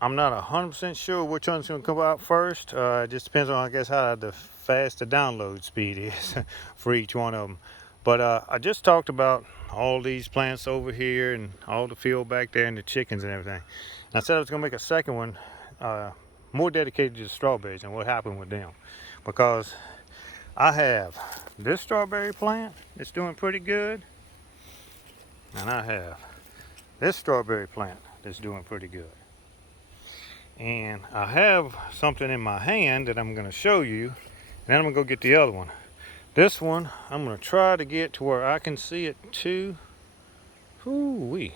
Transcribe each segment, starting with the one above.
I'm not 100% sure which one's going to come out first. It just depends on, I guess, how fast the download speed is for each one of them. But I just talked about all these plants over here and all the field back there and the chickens and everything. And I said I was going to make a second one more dedicated to the strawberries and what happened with them. Because I have this strawberry plant that's doing pretty good. And I have this strawberry plant that's doing pretty good. And I have something in my hand that I'm going to show you, and then I'm going to go get the other one. This one I'm going to try to get to where I can see it too. Ooh-wee.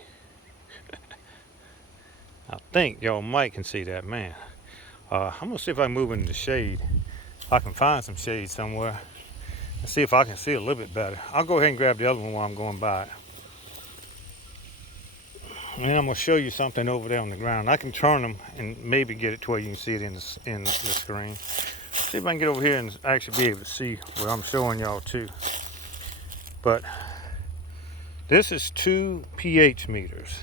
I think y'all might can see that, man. I'm going to see if I can move into the shade. If I can find some shade somewhere and see if I can see a little bit better. I'll go ahead and grab the other one while I'm going by it. And then I'm going to show you something over there on the ground. I can turn them and maybe get it to where you can see it in the screen. See if I can get over here and actually be able to see what I'm showing y'all too. But this is 2 pH meters.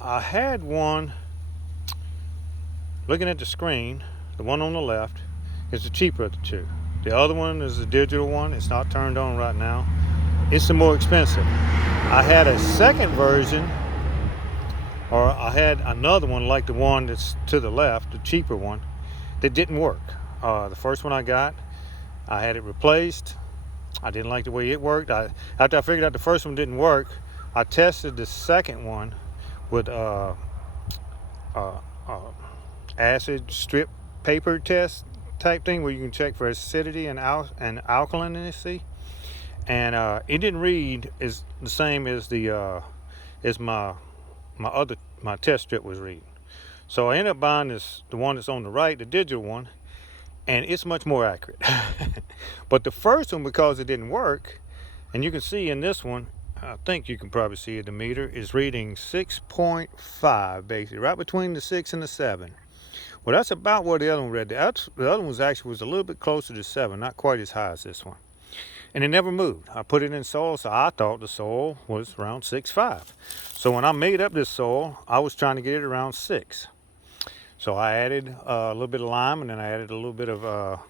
I had one, looking at the screen, the one on the left is the cheaper of the two. The other one is the digital one. It's not turned on right now. It's the more expensive. I had a second version, or I had another one like the one that's to the left, the cheaper one, that didn't work. The first one I got, I had it replaced. I didn't like the way it worked. After I figured out the first one didn't work, I tested the second one with acid strip paper test type thing where you can check for acidity and alkalinity, and it didn't read as the same as the as my test strip was reading. So I ended up buying the one that's on the right, the digital one, and it's much more accurate. But the first one, because it didn't work, and you can see in this one, I think you can probably see it, the meter is reading 6.5, basically, right between the 6 and the 7. Well, that's about what the other one read. The other one was a little bit closer to 7, not quite as high as this one. And it never moved. I put it in soil, so I thought the soil was around 6.5. So when I made up this soil, I was trying to get it around 6. So I added a little bit of lime, and then I added a little bit of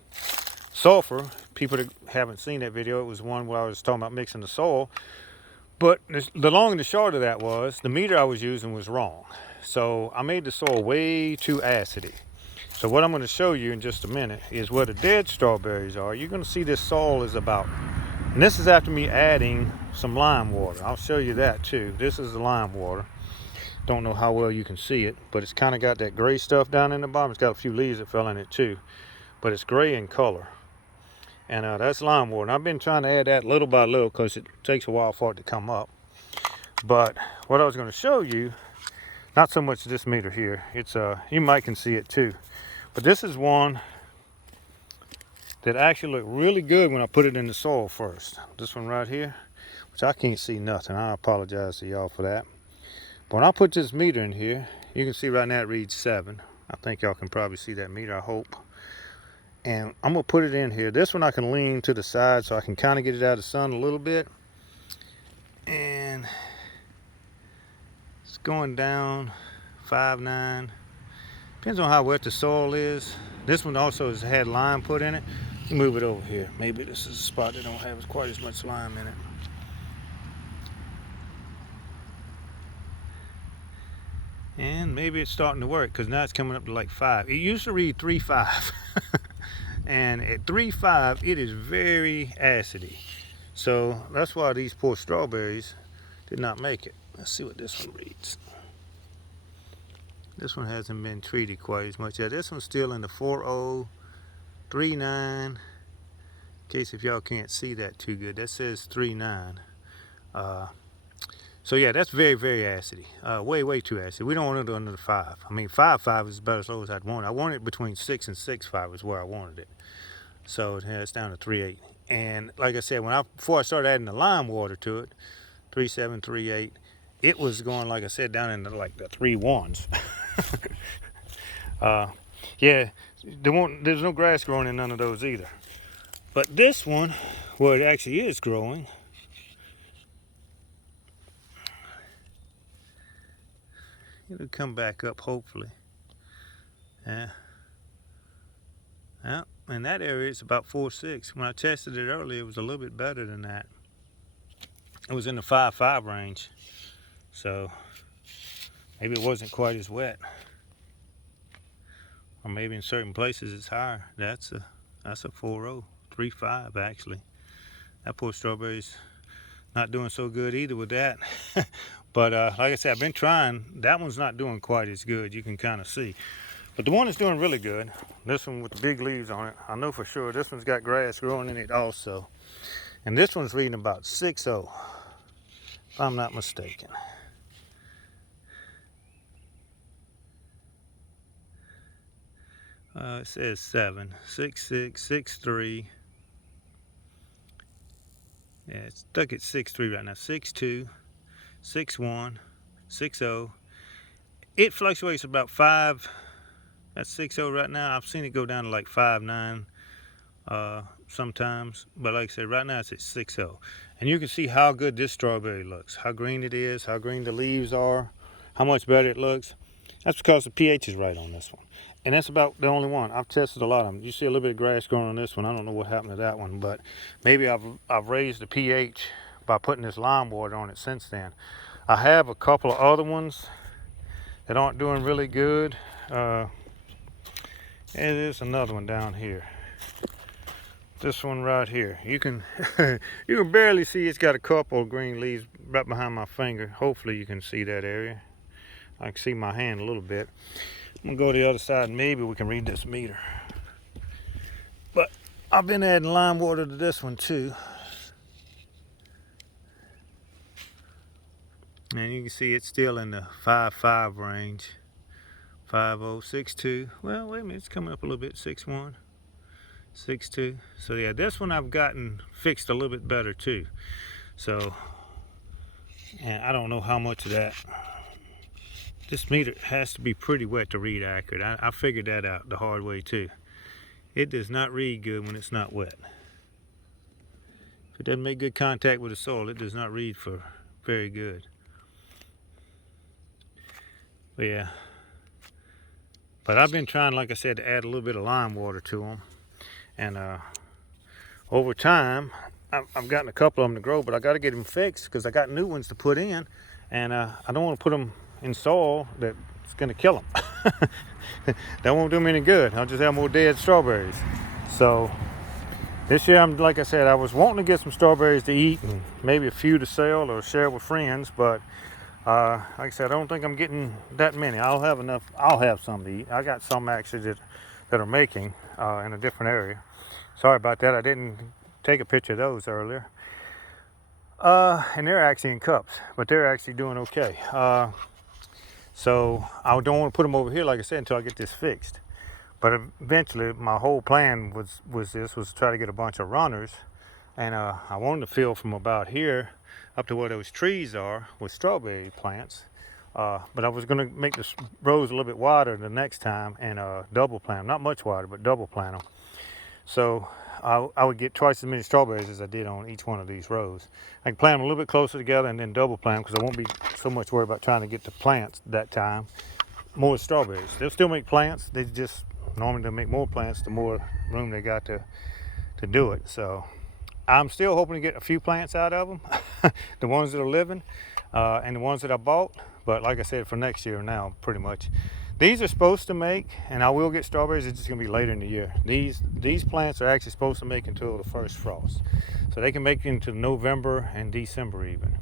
sulfur. People that haven't seen that video, it was one where I was talking about mixing the soil. But the long and the short of that was, the meter I was using was wrong. So I made the soil way too acidy. So what I'm going to show you in just a minute is where the dead strawberries are. You're going to see this soil is about, and this is after me adding some lime water. I'll show you that too. This is the lime water. Don't know how well you can see it, but it's kind of got that gray stuff down in the bottom. It's got a few leaves that fell in it too, but it's gray in color. And that's lime water. And I've been trying to add that little by little because it takes a while for it to come up. But what I was going to show you, not so much this meter here. It's you might can see it too. But this is one that actually looked really good when I put it in the soil first. This one right here, which I can't see nothing. I apologize to y'all for that. But when I put this meter in here, you can see right now it reads 7. I think y'all can probably see that meter, I hope. And I'm going to put it in here. This one I can lean to the side so I can kind of get it out of the sun a little bit. And it's going down 5.9. Depends on how wet the soil is. This one also has had lime put in it. Move it over here. Maybe this is a spot that don't have quite as much lime in it. And maybe it's starting to work because now it's coming up to like 5. It used to read 3.5. And at 3.5, it is very acidy. So that's why these poor strawberries did not make it. Let's see what this one reads. This one hasn't been treated quite as much yet. This one's still in the 4.0, 3.9. In case if y'all can't see that too good, that says 3.9. So yeah, that's very, very acidy. Way too acid. We don't want it under the 5. I mean, 5.5 is about as low as I'd want it. I want it between 6 and 6.5 is where I wanted it. So it's down to 3.8. And like I said, before I started adding the lime water to it, 3.7, 3.8, it was going, like I said, down into like the 3.1s. Yeah, there's no grass growing in none of those either. But this one, where it actually is growing, it'll come back up hopefully. Yeah. Yeah. In that area, it's about 4.6. When I tested it earlier, it was a little bit better than that. It was in the 5.5 range. So maybe it wasn't quite as wet. Or maybe in certain places it's higher. That's a 4.0, 3.5 actually. That poor strawberry's not doing so good either with that. But like I said, I've been trying. That one's not doing quite as good. You can kind of see. But the one that's doing really good, this one with the big leaves on it, I know for sure this one's got grass growing in it also. And this one's reading about 6.0, if I'm not mistaken. It says 7, 6.6, 6.3. Yeah, it's stuck at 6.3 right now. 6.2, 6.1, 6.0. It fluctuates about 5. That's 6.0 right now. I've seen it go down to like 5.9 sometimes. But like I said, right now it's at 6.0. And you can see how good this strawberry looks. How green it is, how green the leaves are, how much better it looks. That's because the pH is right on this one. And that's about the only one. I've tested a lot of them. You see a little bit of grass growing on this one. I don't know what happened to that one, but maybe I've raised the pH by putting this lime water on it since then. I have a couple of other ones that aren't doing really good. And there's another one down here. This one right here. You can you can barely see it's got a couple of green leaves right behind my finger. Hopefully you can see that area. I can see my hand a little bit. I'm gonna go to the other side and maybe we can read this meter. But I've been adding lime water to this one too. And you can see it's still in the 5.5 range. 5.0, 6.2. Well, wait a minute, it's coming up a little bit. 6.1, 6.2. So yeah, this one I've gotten fixed a little bit better too. So, and I don't know how much of that. This meter has to be pretty wet to read accurate. I figured that out the hard way too. It does not read good when it's not wet. If it doesn't make good contact with the soil, it does not read for very good. But yeah. But I've been trying, like I said, to add a little bit of lime water to them. And over time, I've gotten a couple of them to grow, but I got to get them fixed because I got new ones to put in. And I don't want to put them in soil that's going to kill them. That won't do me any good. I'll just have more dead strawberries. So this year, like I said, I was wanting to get some strawberries to eat and maybe a few to sell or share with friends, but like I said, I don't think I'm getting that many. I'll have enough. I'll have some to eat. I got some actually that are making in a different area. Sorry about that. I didn't take a picture of those earlier. And they're actually in cups, but they're actually doing okay. So I don't want to put them over here, like I said, until I get this fixed. But eventually, my whole plan was to try to get a bunch of runners, and I wanted to fill from about here up to where those trees are with strawberry plants. But I was going to make the rows a little bit wider the next time and double plant them. Not much wider, but double plant them. So I would get twice as many strawberries as I did on each one of these rows. I can plant them a little bit closer together and then double plant them because I won't be so much worried about trying to get the plants that time. More strawberries. They'll still make plants. They just normally they'll make more plants the more room they got to do it. So I'm still hoping to get a few plants out of them, the ones that are living and the ones that I bought. But like I said, for next year now, pretty much. These are supposed to make, and I will get strawberries, it's just going to be later in the year. These plants are actually supposed to make until the first frost. So they can make into November and December even.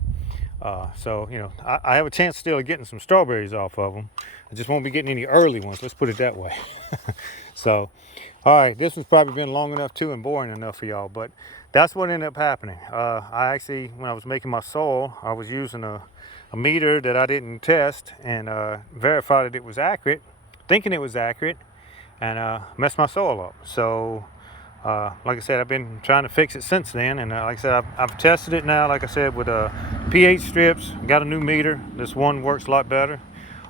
So, you know, I have a chance still of getting some strawberries off of them. I just won't be getting any early ones, let's put it that way. So, all right, this one's probably been long enough too and boring enough for y'all, but that's what ended up happening. I actually, when I was making my soil, I was using a meter that I didn't test and verified that it was accurate, thinking it was accurate, and messed my soil up. So like I said, I've been trying to fix it since then, and like I said, I've tested it now, like I said, with pH strips. Got a new meter. This one works a lot better,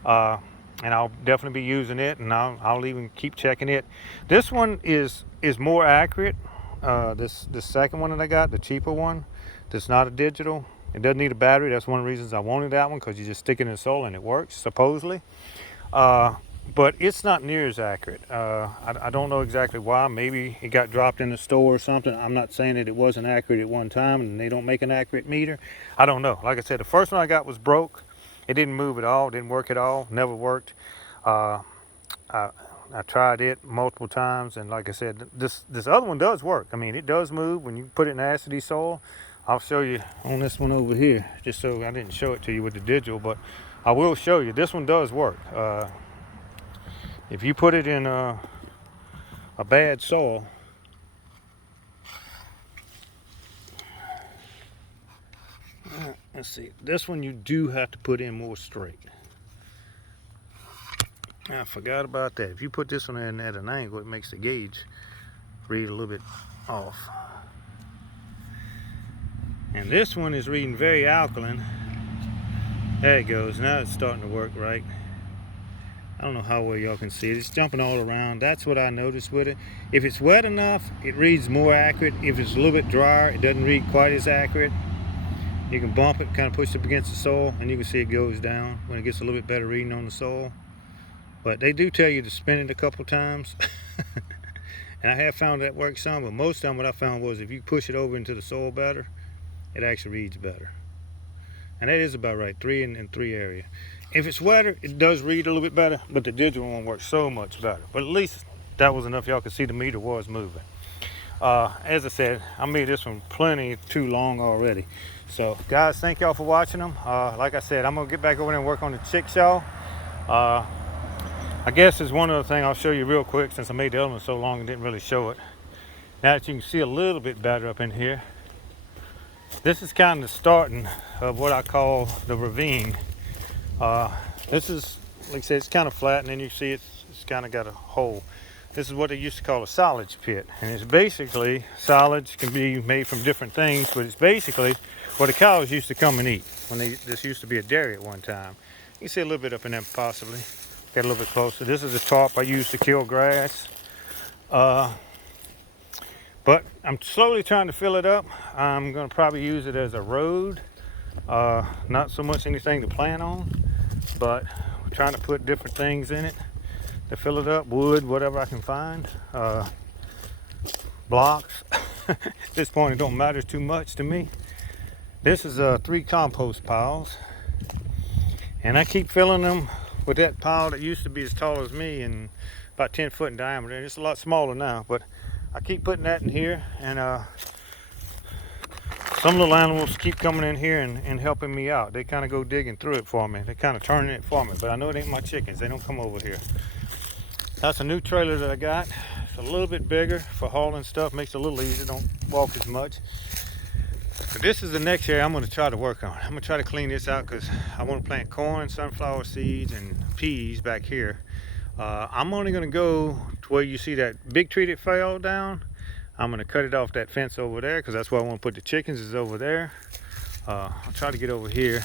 and I'll definitely be using it, and I'll even keep checking it. This one is more accurate. This second one that I got, the cheaper one, that's not a digital. It doesn't need a battery. That's one of the reasons I wanted that one, because you just stick it in the soil and it works, supposedly. But but it's not near as accurate. I don't know exactly why. Maybe it got dropped in the store or something. I'm not saying that it wasn't accurate at one time and they don't make an accurate meter. I don't know. Like I said, the first one I got was broke. It didn't move at all, didn't work at all, never worked. I, I tried it multiple times, and like I said, this other one does work. I mean, it does move when you put it in acidy soil. I'll show you on this one over here, just so I didn't show it to you with the digital, but I will show you. This one does work. If you put it in a bad soil, let's see, this one you do have to put in more straight. I forgot about that. If you put this one in at an angle, it makes the gauge read a little bit off. And this one is reading very alkaline. There it goes. Now it's starting to work right. I don't know how well y'all can see it. It's jumping all around. That's what I noticed with it. If it's wet enough, it reads more accurate. If it's a little bit drier, it doesn't read quite as accurate. You can bump it, kind of push it up against the soil, and you can see it goes down when it gets a little bit better reading on the soil. But they do tell you to spin it a couple times. And I have found that works some, but most of the time what I found was if you push it over into the soil better, it actually reads better. And that is about right, 3 in 3 area. If it's wetter, it does read a little bit better, but the digital one works so much better. But at least that was enough y'all could see the meter was moving. As I said, I made this one plenty too long already. So guys, thank y'all for watching them. Like I said, I'm gonna get back over there and work on the chickshaw. I guess there's one other thing I'll show you real quick, since I made the other one so long and didn't really show it. Now that you can see a little bit better up in here, this is kind of the starting of what I call the ravine. This is, like I said, it's kind of flat, and then you see it's kind of got a hole. This is what they used to call a silage pit, and it's basically, silage can be made from different things, but it's basically where the cows used to come and eat when this used to be a dairy at one time. You can see a little bit up in there possibly. Get a little bit closer. This is a tarp I used to kill grass. But I'm slowly trying to fill it up. I'm going to probably use it as a road. Not so much anything to plant on, but we're trying to put different things in it to fill it up. Wood, whatever I can find. Blocks. At this point, it don't matter too much to me. This is 3 compost piles. And I keep filling them with that pile that used to be as tall as me and about 10 foot in diameter. And it's a lot smaller now, but I keep putting that in here, and some little animals keep coming in here and helping me out. They kind of go digging through it for me. They kind of turning it for me, but I know it ain't my chickens. They don't come over here. That's a new trailer that I got. It's a little bit bigger for hauling stuff. Makes it a little easier. Don't walk as much. But this is the next area I'm going to try to work on. I'm going to try to clean this out because I want to plant corn, sunflower seeds, and peas back here. I'm only going to go to where you see that big tree that fell down. I'm going to cut it off that fence over there because that's where I want to put the chickens, is over there. I'll try to get over here.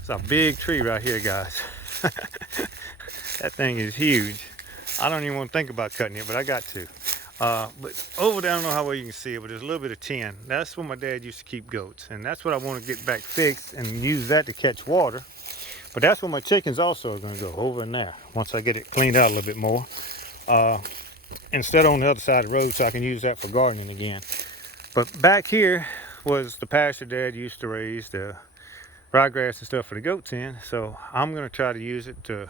It's a big tree right here, guys. That thing is huge. I don't even want to think about cutting it, but I got to. But over there, I don't know how well you can see it, but there's a little bit of tin. That's where my dad used to keep goats, and that's what I want to get back fixed and use that to catch water. But that's where my chickens also are going to go, over in there, once I get it cleaned out a little bit more. Instead on the other side of the road, so I can use that for gardening again. But back here was the pasture Dad used to raise the ryegrass and stuff for the goats in. So I'm going to try to use it to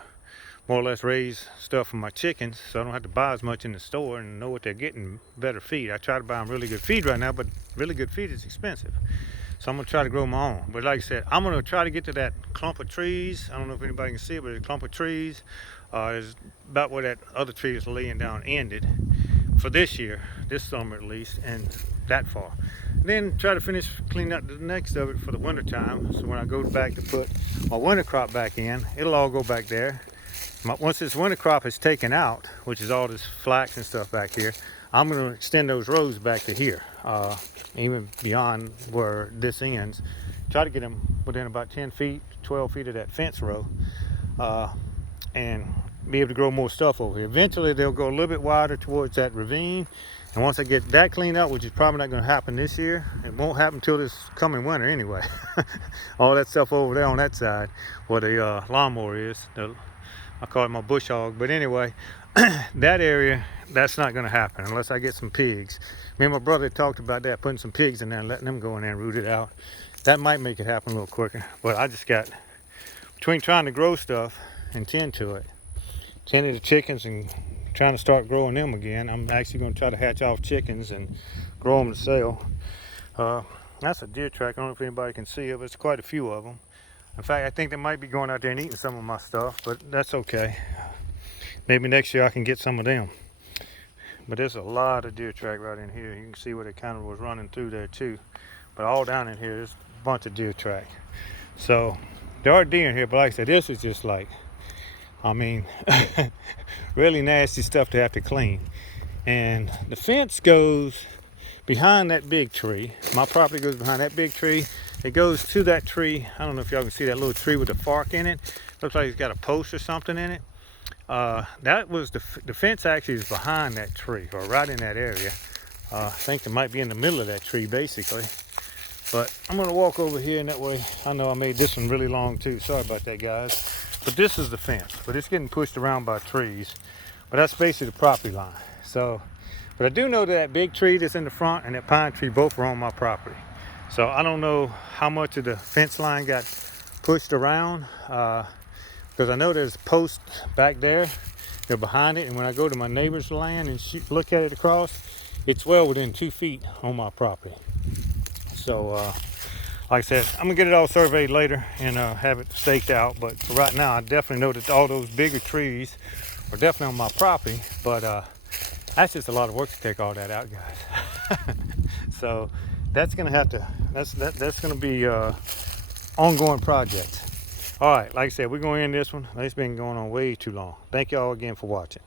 more or less raise stuff for my chickens, so I don't have to buy as much in the store and know what they're getting, better feed. I try to buy them really good feed right now, but really good feed is expensive. So I'm going to try to grow my own. But like I said, I'm going to try to get to that clump of trees. I don't know if anybody can see it, but there's a clump of trees. Is about where that other tree is laying down ended for this year, this summer at least, and that far. Then try to finish cleaning up the next of it for the winter time. So when I go back to put my winter crop back in, it'll all go back there. Once this winter crop is taken out, which is all this flax and stuff back here, I'm going to extend those rows back to here, even beyond where this ends. Try to get them within about 10 feet, 12 feet of that fence row, and be able to grow more stuff over here. Eventually, they'll go a little bit wider towards that ravine. And once I get that cleaned up, which is probably not going to happen this year, it won't happen until this coming winter anyway. All that stuff over there on that side where the lawnmower is, the I call it my bush hog. But anyway, that area, that's not going to happen unless I get some pigs. Me and my brother talked about that, putting some pigs in there and letting them go in there and root it out. That might make it happen a little quicker. But I just got, between trying to grow stuff and tend to it, tending the chickens and trying to start growing them again, I'm actually going to try to hatch off chickens and grow them to sell. That's a deer track. I don't know if anybody can see it, but it's quite a few of them. In fact, I think they might be going out there and eating some of my stuff, but that's okay. Maybe next year I can get some of them. But there's a lot of deer track right in here. You can see where it kind of was running through there too. But all down in here, there's a bunch of deer track. So there are deer in here, but like I said, this is just like, I mean, really nasty stuff to have to clean. And the fence goes behind that big tree. My property goes behind that big tree. It goes to that tree. I don't know if y'all can see that little tree with the fork in it. Looks like it's got a post or something in it. That was the fence actually is behind that tree, or right in that area. I think it might be in the middle of that tree basically. But I'm gonna walk over here, and that way I know I made this one really long too. Sorry about that, guys. But this is the fence, but it's getting pushed around by trees. But that's basically the property line. So, but I do know that big tree that's in the front and that pine tree both are on my property. So I don't know how much of the fence line got pushed around, because I know there's posts back there. They're behind it, and when I go to my neighbor's land and look at it across, it's well within 2 feet on my property. So, like I said, I'm gonna get it all surveyed later and have it staked out. But for right now, I definitely know that all those bigger trees are definitely on my property. But that's just a lot of work to take all that out, guys. So that's gonna have to. That's gonna be ongoing project. All right, like I said, we're gonna end this one. It's been going on way too long. Thank y'all again for watching.